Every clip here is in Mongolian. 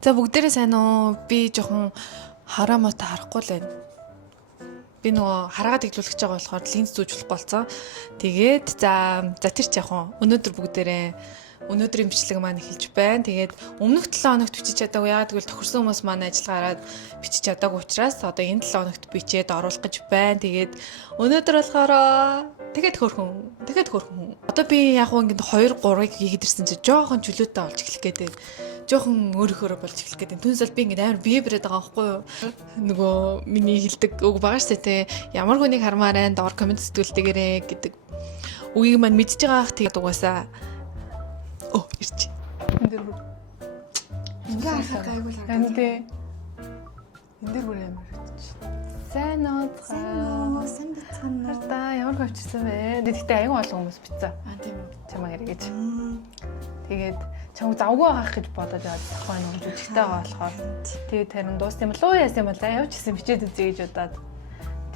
За бүгдээрээ сайн уу? Би жоохон хараамаатай харахгүй л байна. Би нөгөө хараагаа тэглүүлэх гэж байгаа болохоор линз зүүжүүлэх болцсон. Тэгээд за тэр ч яг өнөөдөр бүгдээрээ өнөөдрийн бичлэг маань эхэлж байна. Тэгээд өмнөх 7 хоногт бичиж чадаагүй. Яагаад гэвэл тохирсон хүмүүс маань ажиллагаараад бичиж чадаагүй учраас одоо энэ 7 хоногт бичээд оруулах гэж байна. Тэгээд өнөөдөр болохоор тэгээд хөөрхөн. Одоо би яг ингээд 2 3-ыг хийгээд ирсэн чинь жоохон чөлөөтэй болж эхлэх гээд жоохон өөрөөхөөрөө болж эхлэх гэдэг. Түнсэл би ингээд амар бие брэд байгаа байхгүй юу? Нөгөө миний хэлдэг үг байгаа шүү дээ. Ямар хүнийг хармаарай доор комент сэтгэлдээгээрээ гэдэг үгийг маань мэдж байгаа ах тэгээд угаасаа ирч. Энд дэр бүр. Ингээ харахад гайгүй л Энд дэр бүр амар хэвчээ. Сайн уу? Сайн бицхан уу? Хартаа ямар хөвчсөн бэ? Тэгтээ аюу олон хүмүүс бицсэн. Тийм үү. Чамаа хэрэгэж. Тэгээд чам завгүй байгаах гэж бодож байгаа захгүй нэг жүжигтэй байгаа болохоор. Тэгээд харин дууссан юм болов уу яасан юм бол явж исэн бичээд үзье гэж бодоод.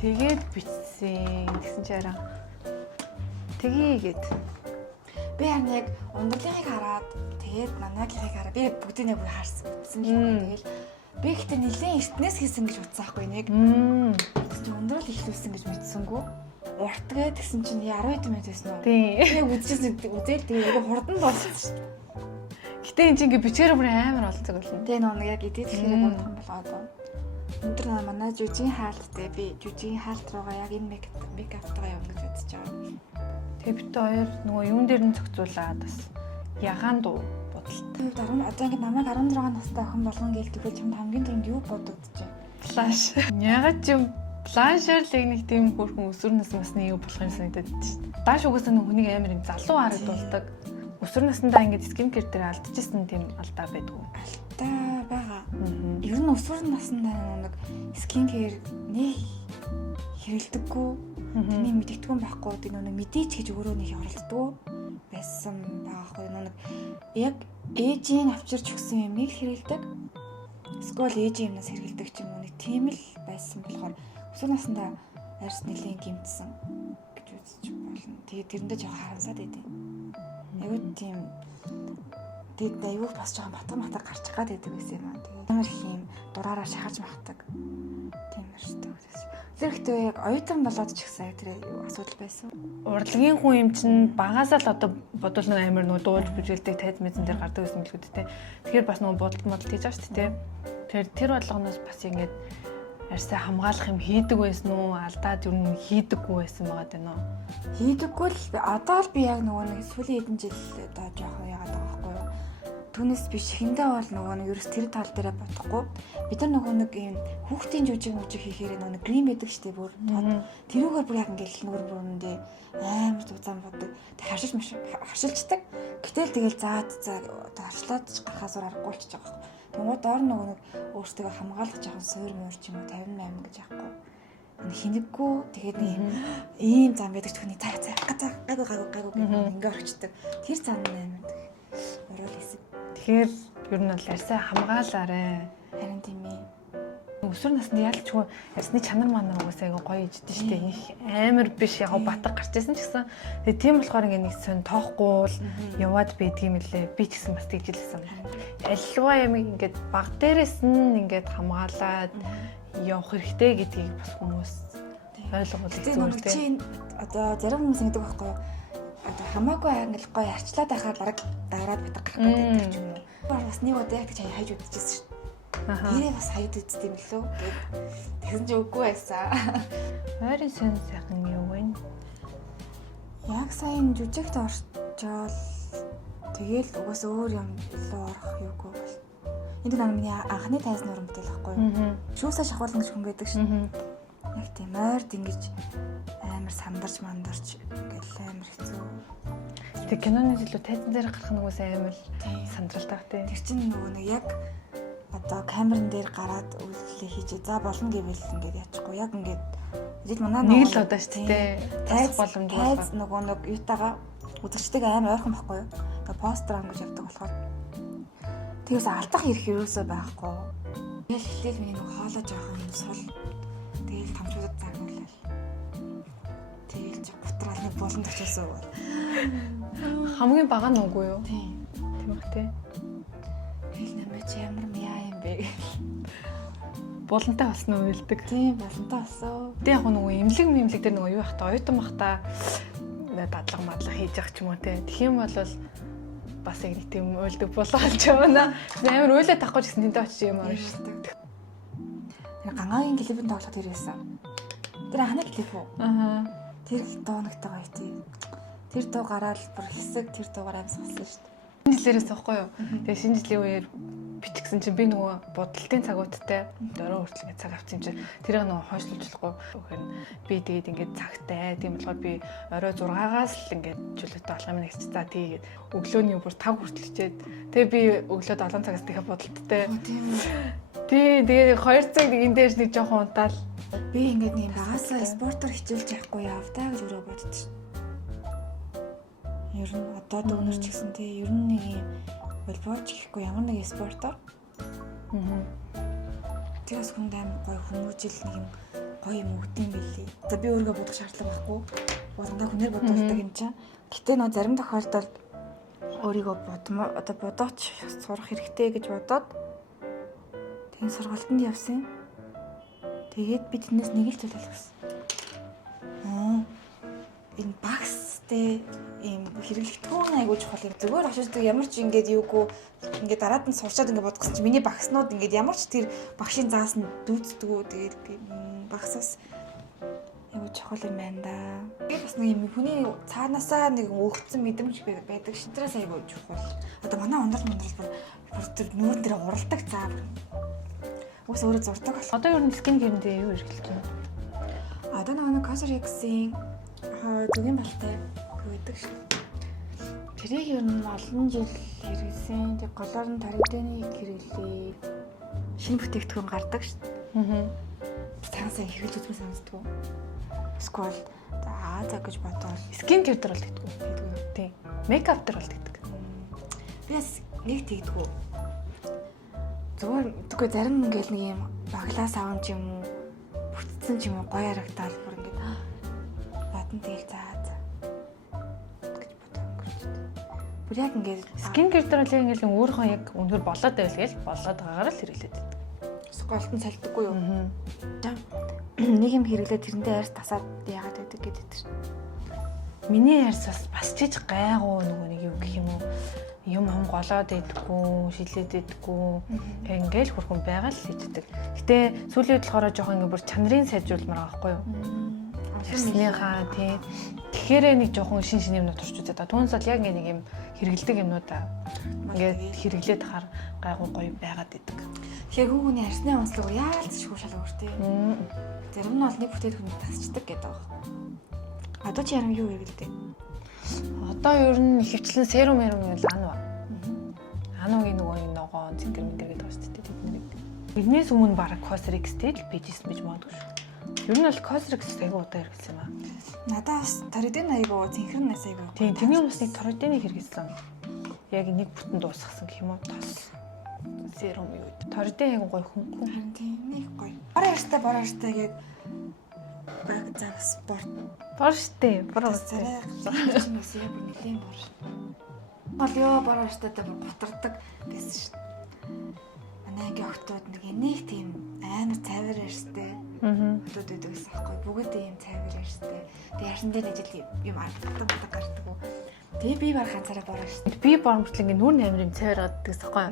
Тэгээд бичсэн. Тэгсэн чи араа. Тгийгээд. Би харин яг ундралынхыг хараад тэгээд манайхыг хараад би бүгдийг нэг харсан. Тэгэл би ихтэй нэлээд эртнээс хийсэн гэж утсан байхгүй нэг. Чи ундрал ихлүүлсэн гэж мэдсэнгүү. Уртгээ тэгсэн чинь 10 хэдэн минут байсан уу? Тийм. Яг үзчихсэн үзэл тэгээд хурдан болсон шүү дээ. Гэтэ энэ чинь ингээ бичээр бүр амар олцог болно. Тэгээ нэг яг эдит хэрэг болдог болоод. Өндөр манай жүжигний хаалттай би жүжигний хаалт руугаа яг энэ мейкаптаа явна гэж бодож байгаа. Тэгээ бит хоёр нөгөө юун дээр нь зохицуулаад бас ягаан дуу бодолтой. Одоо ингэ намайг 16 настай охин болгон гээл тэгвэл чамд хамгийн түрүүнд юу бодогдож байна? Плаш. Ягаад ч юм плашаар л нэг тийм хөрхөн өсвөр насны юу болох юм санагдаад байна шүү дээ. Плаш угаасаа нэг хүнийг амар юм залуу харагдуулдаг. Өсвөр наснда ингээд скин кэр дээр алдчихсан тийм алдаа байдгүй. Алдаа байгаа. Ер нь өсвөр наснда нэг скин кэр нэг хэрэлдэггүй. Тэний мэдэгдэхгүй байхгүй. Би нэг мэдээч гэж өөрөө нэг оролддог байсан байхгүй. Нэг яг ээжийн авчирч өгсөн юмыг хэрэлдэг. Эсвэл ээжийн юмнаас хэрэлдэг ч юм уу нэг тийм л байсан болохоор өсвөр наснда арьс нэлийн гимтсэн гэж үзэж болно. Тэгээд тэрэндээ жоохон харамсаад байдیں۔ Аюу тийм тэгээд аюу бас жоохон батар гарч гад байдаг байсан юм аа. Тэгээд ямар их юм дураараа шахаж махдаг. Тийм шүү дээ. Зэрэгтэй яг оюутан болоод ч ихсэн тэр асуудал байсан. Урлагийн хүн юм чинь багасаа л одоо бодвол нэг амар нөгөө дуулж бүжгэлдэг тайз мэдэн дээр гардаг гэсэн мэлгүүд те. Тэгэхээр бас нөгөө бодолт модалт хийж байгаа шүү дээ. Тэгэхээр тэр бодлогоноос бас ингэж арьсаа хамгаалах юм хийдэг байсан уу? Алдаад юу н хийдэггүй байсан байгаа даа нөө. Хийдэггүй л одоо л би яг нөгөө нэг сүүлийн хэдэн жил одоо жоохон яагаад байгаа байхгүй юу? Түүнээс биш хиндэ бол нөгөө нэг ерөөс тэр тал дээрээ бодохгүй. Бид нар нөгөө нэг юм хүүхдийн жүжиг хийхээр нөгөө грим байдаг штеп бүр. Тэрүүгээр бүр яг ингээл нүрэн бүрөндөө амар зузаан бодог. Тэг хашилчдаг. Гэтэл тэгэл заад харшлаад гарахаас аргагүй ч байгаа байхгүй. Нөгөө доор нөгөө нэг өөртөө хамгаалах жоохон суур муур ч юм уу 58 гэж яахгүй. Хинэггүй тэгээд ийм зам байдаг ч хүний гайгүй ингээ орчдөг. Тэр зам наймаа орол хэсэг. Тэгэхээр ер нь бол арьсаа хамгаалаарэ. Харин тийм ээ. Өсвөр наснд ялчгүй арьсны чанар манар угаасаа айгу гоё иждэж штэ. Их амар биш яг батг гарч ирсэн ч гэсэн. Тэгээ тийм болохоор ингээ нэг сон тоохгүй л яваад байдгийм лээ. Би ч гэсэн бас тэгж хэлсэн. Альва юм ингээд баг дээрээс нь ингээд хамгаалаад явах хэрэгтэй гэдгийг бас хүмүүс ойлгуул их зүгээр те. Чи одоо зарим хүмүүс ингэдэг байхгүй юу? Одоо хамаагүй англи гоё арчлаад байхаар бараг дараад батг гарах гэдэг ч юм уу. Бас нэг удаа яг тийч хайж үдчихсэн шүү. Нэрээ бас хайд үзтiin лөө. Тэгсэн чи үгүй байсан. Ойрын сон сайхан юу вэ? Яг сайн жүжигт орчоол тэгэл угаасаа өөр юм лөө орох юугүй бол. Энд нэг миний анхны тайзны уран бүтээл байхгүй юу? Шүүсээ шахуулна гэж хүн байдаг шин. Яг тийм ойрд ингэж амар сандарч мандарч ингээл амар хэцүү. Тэг киноны жилүү тайзан дээр гарах нь угаасаа амар сандралтай те. Тэр чинь нөгөө нэг яг одоо камерын дээр гараад үйлдэлээ хийж за болно гэвэл ингээд яачихгүй яг ингээд жил манаа нэг л удаа шүү дээ. Тайз боломж байна. Тайз нөгөө нэг юутаага үзэгчтэйгээ амар ойрхон байхгүй юу? Тэгээ постэр ангаж явдаг болохоор тэгээс алдах хэрэг юусоо байхгүй. Тэгэл хэлээл миний нөгөө хоолоо жоохон юм сул. Тэгэл тамчуудад загнуулаад. Тэгэл бутрал нэг болонд очиосоо. Хамгийн бага нь үгүй юу? Тийм. Тийм бах те. Тэгэл нэмэж ямар мяа сая. Булантай болсон уу хэлдэг. Тийм болонтой болсон. Тэ яг нөгөө имлэг дээр нөгөө юу бахта оюутан бахта дадлага мадлах хийж явах ч юм уу те. Тэгэх юм бол бас яг нэг тийм уйлдаг болгоолч явна. Амар уйлаад тахгүй ч гэсэн тэнтэй очиж юм аа шүү дээ. Тэр гангагийн клипэн тоглоход ирсэн. Тэр анхны клип үү? Аа. Тэр дуу нэгтэй гоё тий. Тэр дуу гараад бүр хэсэг тэр дуугаар амьсгалсан шүү дээ. Энэ жилээрээс байхгүй юу? Тэгээ шинэ жилийн үеэр бичгсэн чинь би нөгөө бодолтын цагуудтай дөрөв хүртэл ингэ цаг авсан чинь тэрийг нөгөө хойшлуулчихгүй. Өгөр нь би тэгээд ингэ цагтай. Тийм болохоор би орой 6-аас л ингэ чөлөөтэй болох юм нэгч за тийгээд өглөөний бүр 5 хүртэл хичээд тэгээ би өглөө 7 цагаас дахиад бодолттой. Тийм. Тэгээд 2 цаг нэг энэ дээр нэг жоохон унтаал. Би ингээд нэг багасаа спортоор хичээлж явахгүй явдаа гэж өөрөө бодчих. Ер нь одоо дөнгөр ч гэсэн тий ер нь нэг юм волейбол ч гэхгүй ямар нэг спортоор. Тэгээс хүнд амар гоё хүмүүжил нэг юм гоё юм өгдөм билий. За би өөрийгөө бодох шаардлага байхгүй. Болондоо хүнээр бодуулдаг юм чинь. Гэтэ нөө зарим тохиолдолд өөрийгөө одоо бодооч сурах хэрэгтэй гэж бодоод тэгин сургалтанд явсан. Тэгээд би тэрнээс нэг л зүйл ойлгосон. Энэ багстэй ийм хэрэглэгдэхүүн айгуу чухал юм. Зүгээр очиж ямар ч ингээд юугүй ингээд дараад нь сурчаад ингээд бодгосон чинь миний багснууд ингээд ямар ч тэр багшийн заас нь дүүцдэггүй. Тэгээд багсаас айгуу чухал юм байна да. Би бас нэг юм хүний цаанаасаа нэг өгцөн мэдрэмж байдаг. Шинтрээс айгуу чухал. Одоо манай ундрал бүр тэр нүүрэн дээр уралдаг цаа. Үс өөрөө зурдаг болох. Одоо ер нь скин гэрэндээ юу эргэлж байна? Одоо нэг Cosrx-ийн зүгийн балтай байдаг шүү. Тэрийг ер нь олон жил хэрэглэсэн. Тэг голоор нь таригданы хэрэглээ. Шинэ бүтээгдэхүүн гардаг шүү. Тансаа хэрэглэж үзмээр санагддаг. Сквал за гэж бодвол Скин кэр дээр бол тэгдэг. Тийм. Мейкап дээр бол тэгдэг. Би бас нэг тэгдэггүй. Зүгээр үгүй зарим ингээл нэг юм баглаас аван ч юм уу бүтцэн ч юм уу гоё харагдаад бүр ингээд бадан тэгэл за гэж бодож. Бүр яг ингээд Скин кэр дээр л ингээл өөрийнхөө яг өнөр болоод байл гээл болоод байгаагаар л хэрэглээд байдаг. голтон салдаггүй юу? Нэг юм хэрэглээд тэрэндээ арьс тасаад яагаад байдаг гэдэг чинь. Миний арьс бас чиж гайгүй нөгөө нэг юу гэх юм уу? Юм голоод идэггүй, шилээд идэггүй. Ингээл хөрхөн байгаа л хийдэг. Гэтэ сүүлийн үед болохоор жоохон ингээ бүр чанарыг сайжруулмаар байгаа байхгүй юу? Арьсныхаа тий. Тэгэхээр нэг жоохон шин юмнууд турч үзээд. Түүнээс бол яг нэг юм хэрэгэлдэг юмнуудаа ингээд хэрэглээд хахаар гайгүй гоё байгаад идэг. Тэгэхээр хүүхний арьсны онцлог яалцчихгүй шал өөртэй. Зарим нь бол нэг бүтээгдэхүүн тасчдаг гэдэг байна. Одоо чи ярам юу хэрэглэдэг? Одоо ер нь ихэвчлэн серум юм ланва. Анугийн нөгөө энэ ногоон зингэр мэнгэр гэдэг байна шүү дээ тэд нэр. Тэрнээс өмнө баг Cosrx-тэй л bijсэн биж магадгүй шүү. Ер нь бол Cosrx айгуу удаа хэрэглэсэн юм аа. Надаас торидын айгуу цэнхэрнээс айгуу. Тийм тэрний хүмүүс нэг торидын хэрэглэсэн. Яг нэг бүтэн дуусгасан гэх юм уу тас. Серум юу гэдэг. Торидын айгуу гоё хөнгөн. Харин тийм нэг гоё. Бор арьстай яг баг зав спорт. Бор штэ. Бор Царай чинээс яг нэлийн бор. Бол ёо бор арьстай бүр гутардаг гэсэн шүү. Манай ангийн охтууд нэг тийм амар цайвар арьстай. Охтууд байдаг гэсэн аахгүй. Бүгд ийм цайвар арьстай. Тэгээ яшин дээр нэг жил юм арддаг гардаг. Тэгээ би баг ганцаараа бор арьстай. Би бор мөртлөө ингээ нүүрний амир юм цайвар гаддаг гэсэн аахгүй.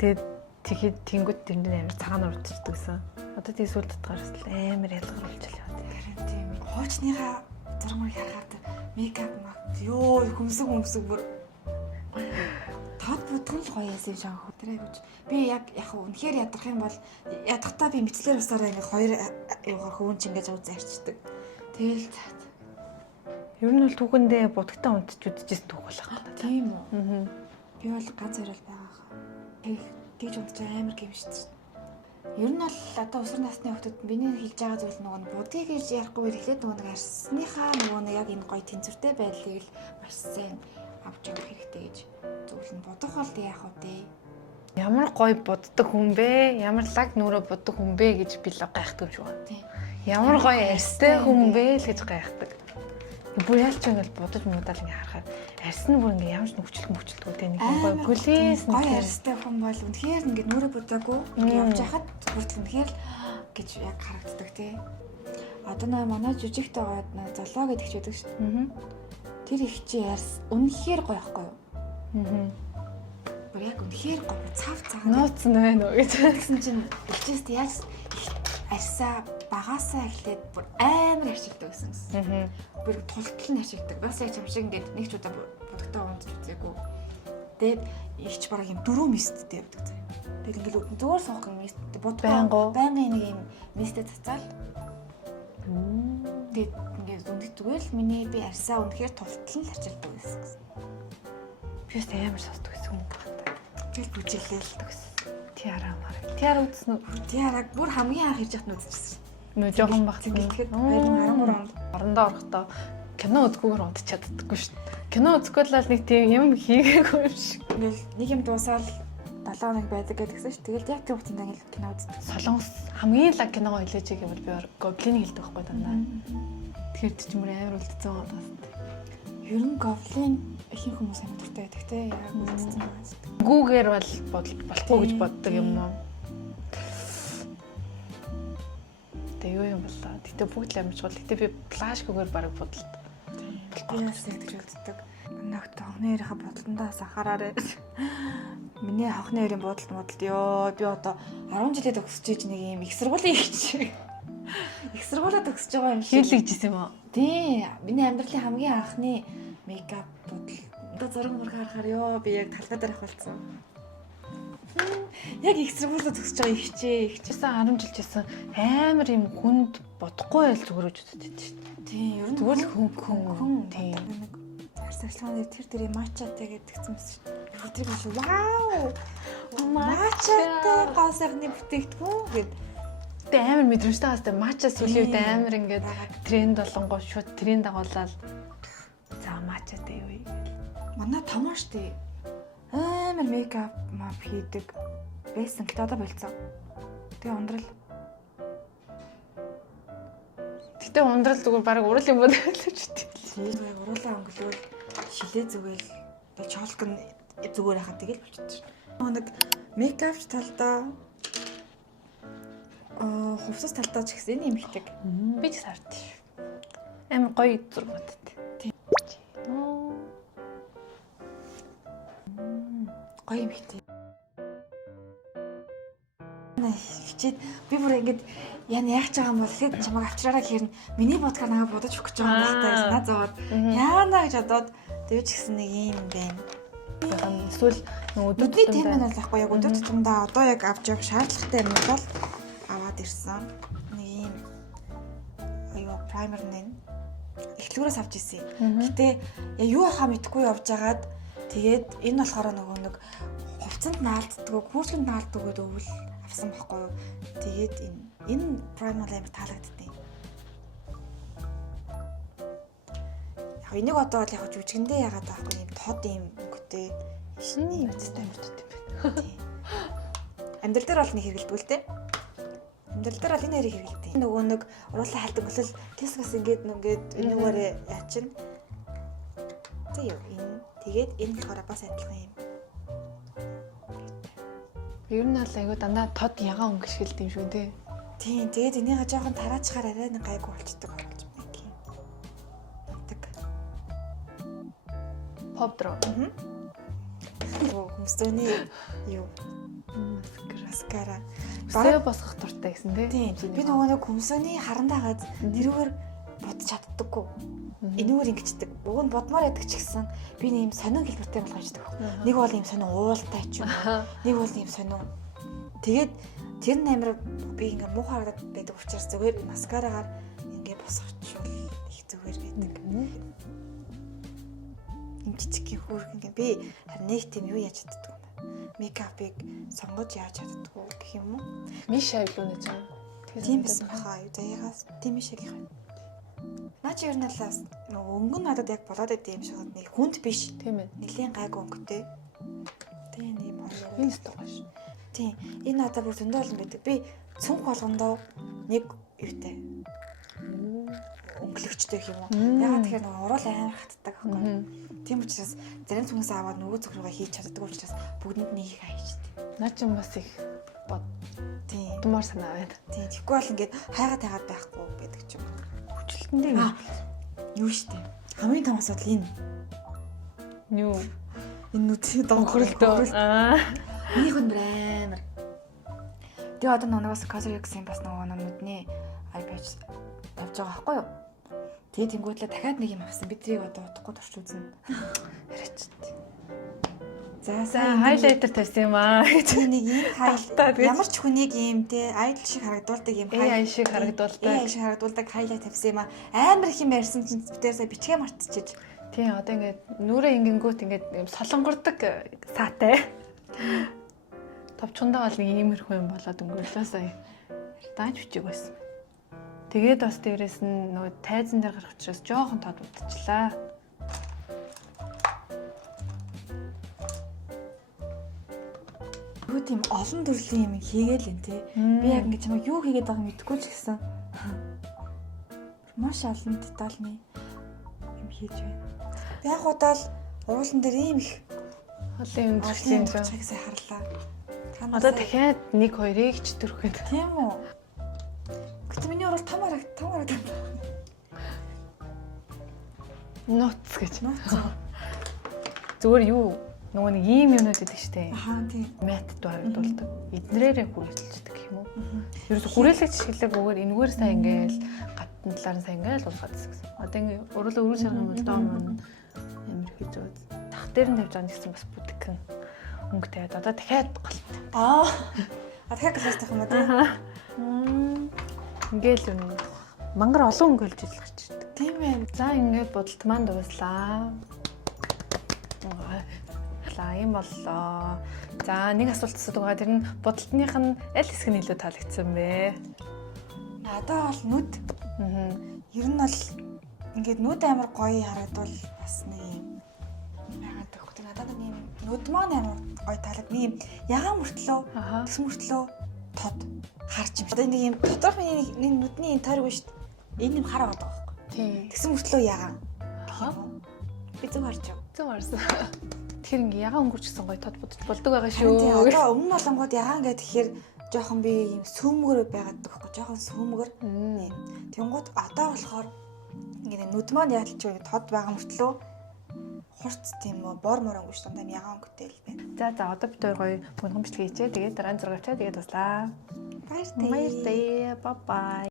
Тэгээд тэгэхэд тэнгууд тэрний амир цагаан урдчихдаг гэсэн. Одоо тийм сүүл татгаараас л амар ялгаруулж яваад. Харин тийм хуучныхаа зурмыг харахад мейкап ёо хөмсөг бүр тод будган л гоё яасан шаа хөтрэй гэж. Би яг үнэхээр ядрах юм бол ядахтаа би мэтлэр усаараа ингээ хоёр юугаар хөвөн ч ингээ зав зарчдаг. Тэгэл Ер нь бол түүхэндээ будагтаа унтж үдчихсэн түүх болох гэдэг. тийм үү. Би бол ганц хоёр л байгаа хаа. Тэгж унтж амар гэмшдэг. Ер нь бол одоо өсвөр насны хүмүүс миний хэлж байгаа зүйл нөгөө будгийг гэж ярихгүй эхлээд нөгөө арьсныхаа нөгөө яг энэ гоё тэнцвэртэй байдлыг л маш сайн авч явах хэрэгтэй гэж зөвлөн бодох бол яах вэ дээ. Ямар гоё буддаг хүн бэ? Ямар лаг нүрэ буддаг хүн бэ гэж би л гайхдаг юм шиг байна. Тийм. Ямар гоё арьстай хүн бэ л гэж гайхдаг. Бүр яалч ингээл бодож муудаал ингээ харахаар арьс нь бүр ингээ ямар ч нөхчлөлтгүй те нэг гоё гүлээс гоё арьстай хүн бол үнэхээр ингээ нүрэ будаагүй ингээ явж хахад хүртэл үнэхээр гэж яг харагддаг тий. Одоо манай жүжигтэй байгаа золоо гэдэг ч байдаг шүү. Тэр их чи арьс үнэхээр гоё хгүй юу? Бүр яг үнэхээр гоё цав нууц нь байна уу гэж. Тэгсэн чинь ичээс яаж арьсаа багасаа эхлээд бүр амар ашигладаг гэсэн. Бүр тултал нь ашигладаг. Бас яг чамшиг ингээд нэг ч удаа будагтаа унтж үзээгүй. Тэгээд ихч бараг юм 4 мисттэй явдаг заа. Тэгээд ингээд зүгээр суух юм мисттэй будагтаа байнгын нэг юм мисттэй цацаал. Тэгээд ингээд үнэхээр зүгээр л миний би арьсаа үнэхээр тултал нь арчилдаг гэсэн. Би ч амар сонсдог гэсэн юм байна. Тэгэл бүжиглээл гэсэн. Тиара үзсэн үү? Тиараг бүр хамгийн анх ирж хат үзчихсэн. Нөө жоохон бах Тэгэхэд 2013 онд орондоо орохдоо кино үзэхгүйгээр унтч чаддаггүй шүү дээ. Кино үзэхгүй л нэг тийм юм хийгээгүй юм шиг. ингээл нэг юм дуусаад 7 хоног байдаг гэдгсэн шүү. Тэгэл яг тэр хугацаанд ингээл кино үздэг. Солонгос хамгийн лаг киногоо хэлээж байгаад би гоблин хэлдэг байхгүй дандаа. Тэгэхээр ч юм амар үлдсэн байгаа юм. Ер нь гоблин ихэнх хүмүүс амар дуртай байдаг те. Яг үлдсэн байгаа. Гүүгээр бол болохгүй гэж боддог юм уу? Тэ юу юм болоо. Гэтэ бүгд л амжгүй. Гэтэ би флашгүйгээр бараг бодолт. Би бас тэгж үлддэг. Ногт хонхны өрийнхөө бодолтондоос анхаараарай. Миний хонхны өрийн бодолт ёо би одоо 10 жилээ төгсөж иж нэг юм их сургуулийн их их сургуулаа төгсөж байгаа юм шиг. Хийлэгжсэн юм уу? Тий. Миний амьдралын хамгийн анхны мейкап бодол. Одоо зураг мөр харахаар ёо би яг талбай дээр ахвалцсан. Яг их сургуулаа төгсөж байгаа ихчээсэн 10 жил жисэн амар юм хүнд бодохгүй байл зүгээр үж үздэг шүү дээ. Тий, ер нь зүгээр л хүн тий. Арсалчлагын тэр мачатай гэдэгцсэн мэт шүү дээ. Өдрийг биш вау. Мачатай гасагны бүтээгдэхүүн гэд. Тэ амар мэдрэмжтэй хастай мача сүлийн үед амар ингээд тренд болонгоо шууд тренд дагуулаад за мачатай юу. Манай томоо штэ. Амар мейкап мап хийдэг байсан. Гэтэ одоо болцсон. Тэгээ ундрал. Гэтэ ундрал зүгээр баг урал юм байна л ч тийм. Тэгээ уруулаа өнгөлөөл шилээ зүгээл чолк нь зүгээр хахад тэгэл болчихсон. Нэг мейкапч талдаа хувцас талдаа ч гэсэн юм ихтэй. Би ч сард шүү. Амар гоё зургуудтай. Тийм. Гоё юм ихтэй. Хичээд би бүр ингэж яах гэж байгаа юм бол тэгэхэд чамайг авчраараа хэрнэ миний бодгаар намайг бодож өгөх гэж байгаа юм байна гэж надад яана гэж бодоод тэр ч гэсэн нэг юм байна. Эсвэл өдөрний тем нь бол байхгүй яг өдөр тутамдаа одоо яг авч явах шаардлагатай юм бол аваад ирсэн. Нэг юм аюу праймер нэн эхлүүрээс авч ирсэн. Гэтэ юу ахаа мэдэхгүй явж агаад тэгээд энэ болохоор нөгөө нэг хувцанд наалддаг, хүүрчгэнд наалддаг гэдэг өвөл авсан байхгүй юу. Тэгээд энэ праймер амар таалагдтыг. Яг энийг одоо л яг жүжигэндээ яагаад байхгүй юм тод юм өнгөтэй шиний юмцтай амар тод юм байна. Амьдрал дээр бол нэг хэрэгэлдэг л дээ. Амьдрал дээр бол энэ хэрэг хэрэгэлдэг. Нөгөө нэг уруулаа халдаг болол кисгас ингээд энүүгээрээ яачин. Тэг юу энэ тэгээд энэ болохоор бас адилхан юм. Ер нь бол айгу дандаа тод ягаан өнгөшгөлт юм шүү дээ. Тийм тэгээд энийгээ жоохон тараачхаар арай нэг гайгүй болчдөг гэж байна. Так. Повдро. Хүмүүстөний юу? Маскара. Бараа босгох дуртай гэсэн тийм. Би нөгөө нэг хүмүүсөний харандаагаад нэрүүгээр бодож чаддаггүй. Энүүгээр ингэждэг. Уг нь бодмоор яддаг ч гэсэн би нэг юм сонин хэлбэртэй болгоождаг. Нэг бол юм сонин уултай ч юм. Нэг бол юм сонин. Тэгээд тэр нээр би ингээ муу харагдаад байдаг учраас зүгээр маскарагаар ингээ босгочвол их зүгээр байдаг. Им жижиг хөөрх ингээ би харин нэг тийм юу яаж чаддаг юм бэ? Мейкапыг сонгож яаж чаддаггүй гэх юм уу? Миша юу нэ зам. Тийм байсан баха юу. За ягаас тийм мишагийн хань. Наач ер нь л нөгөө өнгө надад яг болоод байд юм шиг нэг хүнд биш. Тийм ээ. Нэлийн гайгүй өнгөтэй. Тийм юм хоёр. Энэ стогоош. Тийм. Энэ надад бүр зөндөө олон байдаг. Би цүнх болгондоо нэг юутай. өнгөлөгчтэй гэх юм уу. Ягаад тэгэхээр нөгөө уруул амар хатдаг байхгүй. Тийм учраас зарим зүгээс аваад нөгөө зүг рүүгээ хийж чаддаг учраас бүгдэнд нь их хайчихдээ. Наа чи бас их бод Тийм. думаар санаа байна. Тийм. Тэгэхгүй бол ингээд хайгаад байхгүй байдаг ч юм. Хүчлэлтэндээ Юу штэ. Хамгийн том асуудал энэ. юу Энэ нүдний хөрөлтөө. Миний хүн амар. Тэгээ одоо нэг бас Cosrx-ийн бас нөгөө нүдний iPad явж байгаа байхгүй юу? Тэгээ тэнгуүтлээ дахиад нэг юм авсан. Би тэрийг одоо удахгүй турч үзнэ. Яриач. За хайлайтер тавьсан юм аа. нэг ийм Талтаа тэгээд. ямар ч хүнийг ийм те айдл шиг харагдуулдаг юм AI шиг харагдуулдаг хайлайт тавьсан юм аа. Амар их юм ярьсан чинь битээрсээ бичгээ мартчихэж. Тийм одоо ингээд нүрээ ингэнгүүт ингээд юм солонгордог саатай. Товчхондоо бол нэг иймэрхүү юм болоод өнгөрлөө сая. Дааж бичиг байсан. Тэгээд бас дээрэс нь нөгөө тайзан дээр гарах учраас жоохон тод удчихлаа. Юу тийм олон төрлийн юм хийгээл юм те. Би яг ингэ чамаа юу хийгээд байгааг мэдэхгүй ч гэсэн. Маш олон детальны юм хийж байна. Яг удаал уулан дээр ийм их Олон юм төрлийн юм. чиг сайн харлаа. Одоо дахиад 1 2-ыг ч төрөх гэдэг. Тийм үү. Гэтэ миний урал том арга. Нууц гэж. Нууцаа. Зүгээр юу нөгөө нэг ийм юмнууд гэдэг штэ. Аа тийм. Метод харагдуулдаг. Эднэрээрээ хүрээлэлцдэг гэх юм уу? Ерөөсө хүрээлэгч шиглэггээр энэгээр сайн ингээл гатан талаар нь сайн ингээл болгоод гэсэн. Одоо ингээ уруулаа өрөө шарган бол доо маань амар хэцүү. Тах дээр нь тавьж байгаа нь гэсэн бас бүтгэн өнгө тавиад одоо дахиад голт. Дахиад класстах юм уу тийм. Ингээл юм мангар олон өнгө олж илгэж ирдэг. Тийм ээ. За ингээд бодолт маань дууслаа. Ийм боллоо. За нэг асуулт асуудаг байгаа. Тэр нь бодолтных нь аль хэсэг нь илүү таалагдсан бэ? Надад бол нүд. Ер нь бол ингээд нүд амар гоё харагдвал бас нэг юм байгаад байхгүй. Тэр надад нэг юм нүд маань амар гоё таалаг. Нэг юм ягаан мөртлөө, төс мөртлөө тод харч юм. Одоо нэг юм доторх нэг нүдний энэ тойрог шүү дээ. Энэ юм хараад байгаа байхгүй. Тийм. Тэгсэн мөртлөө ягаан. Би зөв харж байна. Зөв харсан. Тэгэхээр ингээ ягаан өнгөрч гисэн гоё тод бодож болдог байгаа Тийм. шүү. Одоо өмнө болонгууд ягаан гэдэг тэгэхээр жоохон би юм сүмгөр байгаад байхгүй. Жоохон сүмгөр. Тэнгууд одоо болохоор ингээ нүд маань яалтч тод байгаа мөртлөө хурц тийм үү бор мор өнгөш дандаа ягаан өнгөтэй л байна. За одоо бид хоёр гоё гүнхэн бичлэг хийчээ. Тэгээд дараа нь зураг авчаа. Тэгээд туслаа. Баяртай. Баяртай. Bye bye.